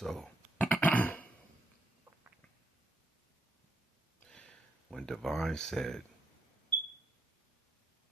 So, when Divine said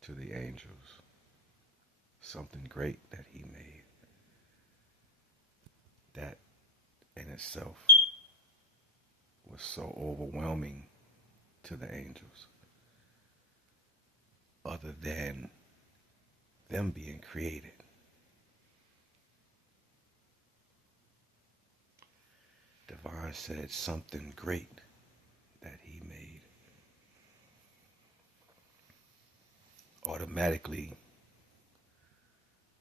to the angels something great that he made, that in itself was so overwhelming to the angels, other than them being created. Divine said something great that he made. Automatically,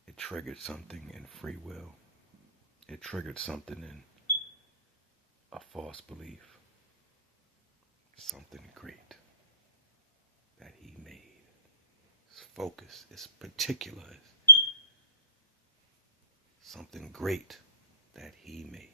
it triggered something in free will. It triggered something in a false belief. Something great that he made. It's focus. It's particular. Something great that he made.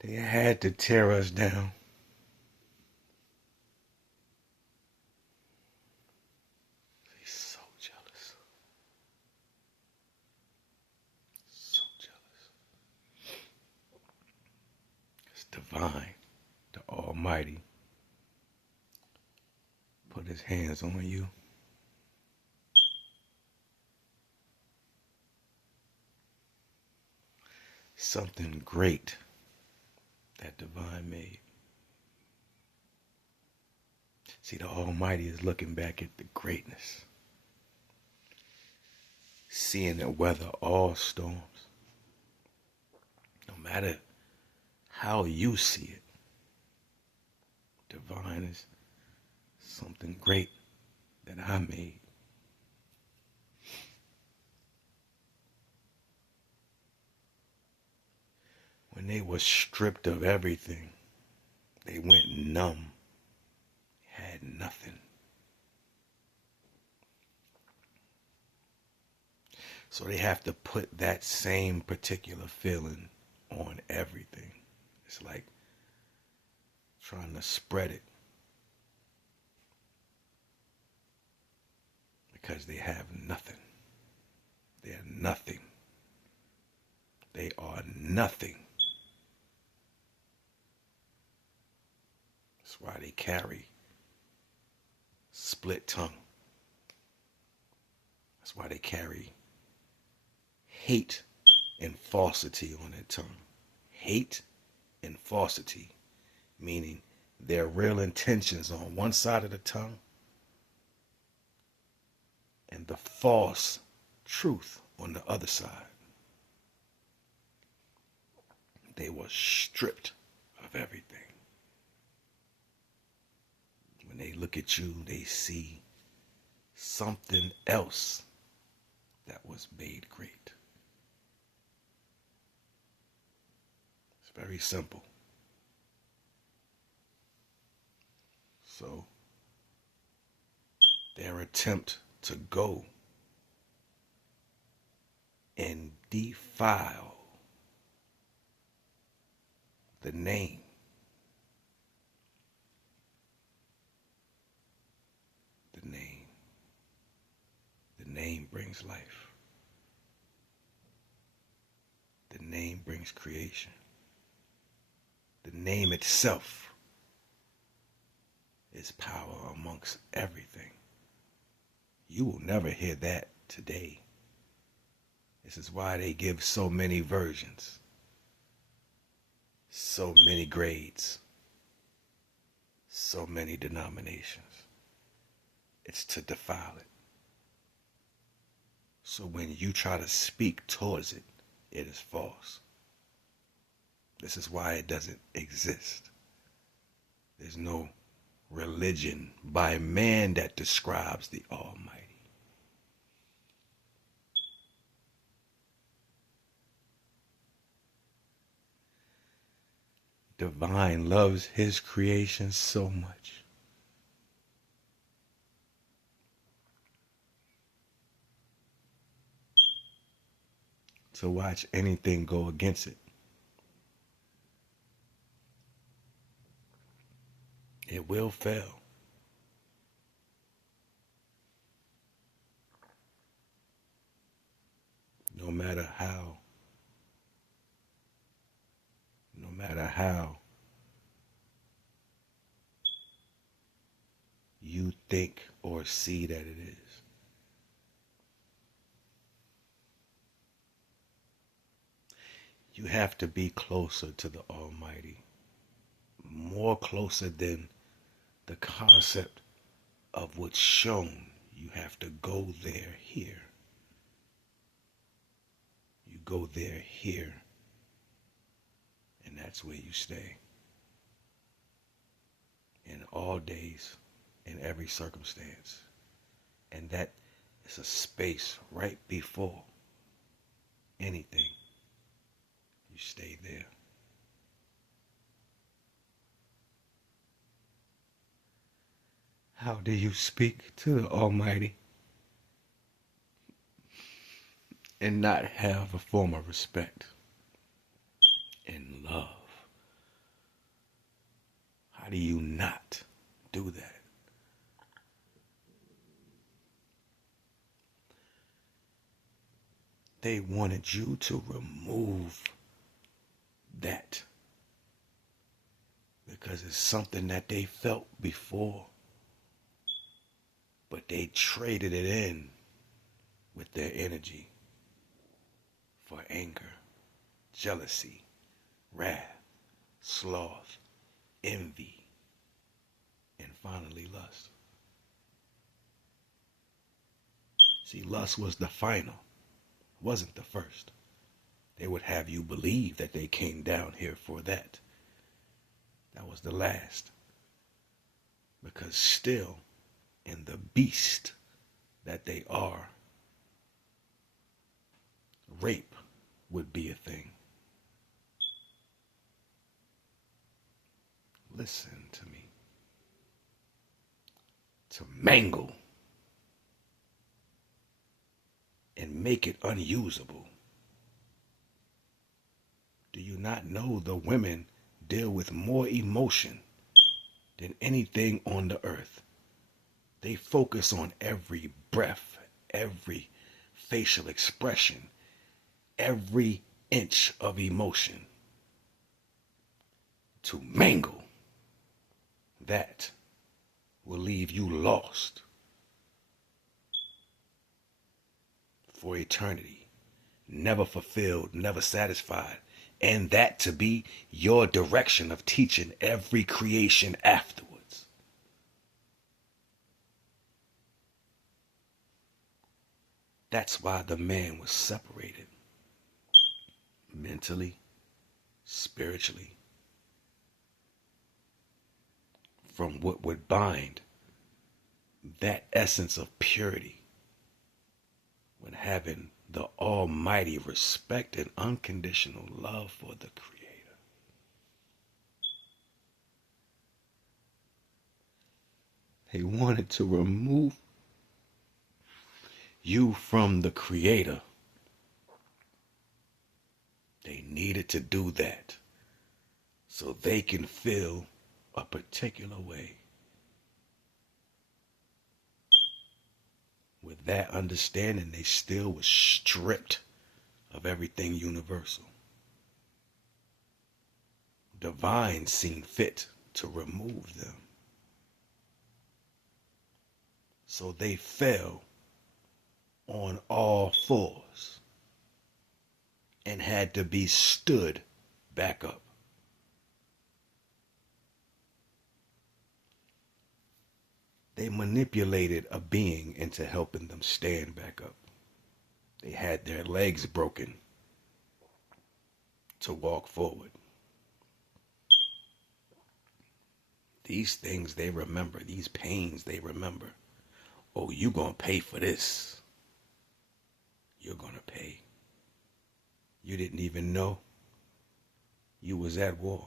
They had to tear us down. He's so jealous. So jealous. It's divine, the Almighty, put his hands on you. Something great that Divine made. See, the Almighty is looking back at the greatness, seeing it weather all storms. No matter how you see it, Divine is something great that I made. When they were stripped of everything, they went numb, had nothing. So they have to put that same particular feeling on everything. It's like trying to spread it because they have nothing. They're nothing. They are nothing. That's why they carry split tongue. That's why they carry hate and falsity on their tongue. Hate and falsity, meaning their real intentions on one side of the tongue and the false truth on the other side. They were stripped of everything. When they look at you, they see something else that was made great. It's very simple. So, their attempt to go and defile the name, the name brings life. The name brings creation. The name itself is power amongst everything. You will never hear that today. This is why they give so many versions, so many grades, so many denominations. It's to defile it. So when you try to speak towards it, it is false. This is why it doesn't exist. There's no religion by man that describes the Almighty. Divine loves his creation so much. To watch anything go against it. It will fail. No matter how, no matter how you think or see that it is. You have to be closer to the Almighty, more closer than the concept of what's shown. You have to go there here. You go there here, and that's where you stay. In all days, in every circumstance. And that is a space right before anything. You stay there. How do you speak to the Almighty and not have a form of respect and love? How do you not do that? They wanted you to remove that because it's something that they felt before, but they traded it in with their energy for anger, jealousy, wrath, sloth, envy, and finally lust. See, lust was the final, wasn't the first. They would have you believe that they came down here for that. That was the last. Because still, in the beast that they are, rape would be a thing. Listen to me. To mangle and make it unusable. Do you not know the women deal with more emotion than anything on the earth? They focus on every breath, every facial expression, every inch of emotion. To mangle that will leave you lost for eternity, never fulfilled, never satisfied, and that to be your direction of teaching every creation afterwards. That's why the man was separated mentally, spiritually, from what would bind that essence of purity when having the almighty respect and unconditional love for the Creator. They wanted to remove you from the Creator. They needed to do that so they can feel a particular way. With that understanding, they still was stripped of everything universal. Divine seemed fit to remove them. So they fell on all fours and had to be stood back up. They manipulated a being into helping them stand back up. They had their legs broken to walk forward. These things they remember, these pains they remember. Oh, you're going to pay for this. You're going to pay. You didn't even know you was at war.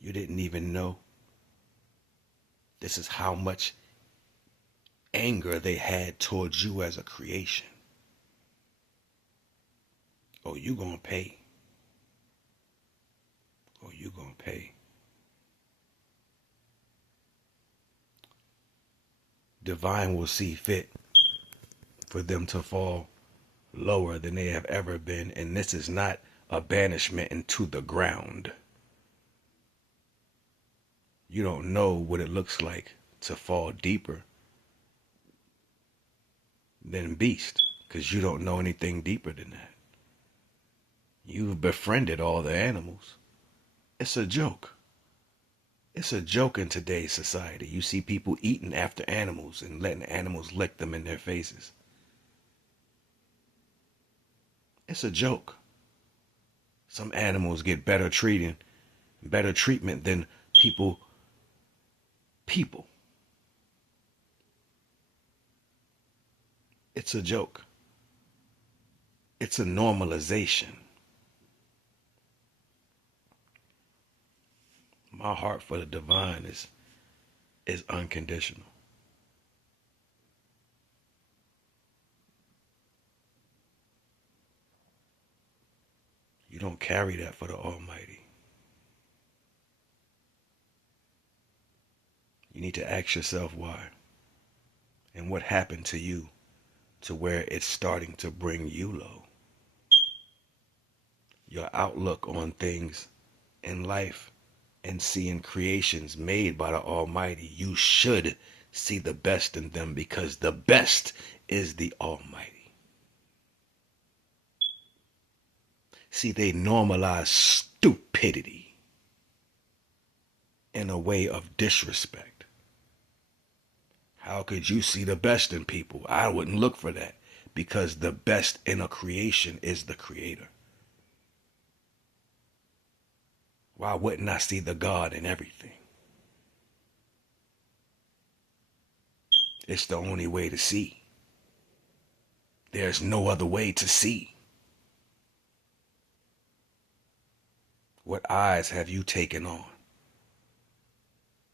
You didn't even know this is how much anger they had towards you as a creation. Oh, you gonna pay. Oh, you going to pay. Divine will see fit for them to fall lower than they have ever been, and this is not a banishment into the ground. You don't know what it looks like to fall deeper than beast, because you don't know anything deeper than that. You've befriended all the animals. It's a joke. It's a joke in today's society. You see people eating after animals and letting animals lick them in their faces. It's a joke. Some animals get better treatment than people. It's a joke. It's a normalization. My heart for the divine is unconditional. You don't carry that for the Almighty. You need to ask yourself why. And what happened to you to where it's starting to bring you low. Your outlook on things in life and seeing creations made by the Almighty, you should see the best in them, because the best is the Almighty. See, they normalize stupidity in a way of disrespect. How could you see the best in people? I wouldn't look for that, because the best in a creation is the Creator. Why wouldn't I see the God in everything? It's the only way to see. There's no other way to see. What eyes have you taken on?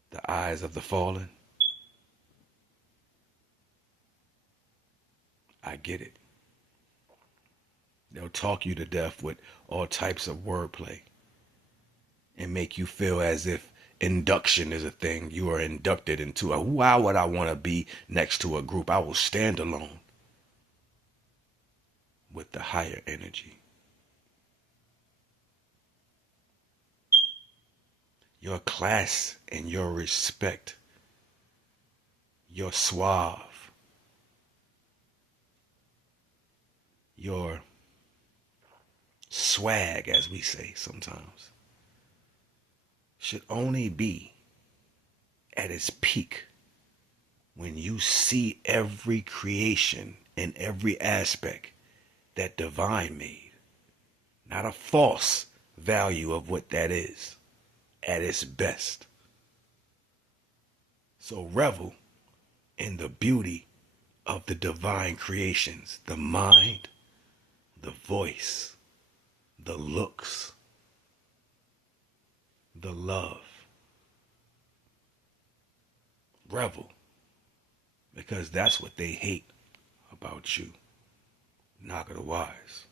The eyes of the fallen? I get it. They'll talk you to death with all types of wordplay and make you feel as if induction is a thing. You are inducted into a, why would I want to be next to a group? I will stand alone with the higher energy. Your class and your respect, your suave, your swag, as we say sometimes, should only be at its peak when you see every creation and every aspect that divine made, not a false value of what that is, at its best. So revel in the beauty of the divine creations, the mind, the voice, the looks, the love. Revel, because that's what they hate about you. Naga the Wise.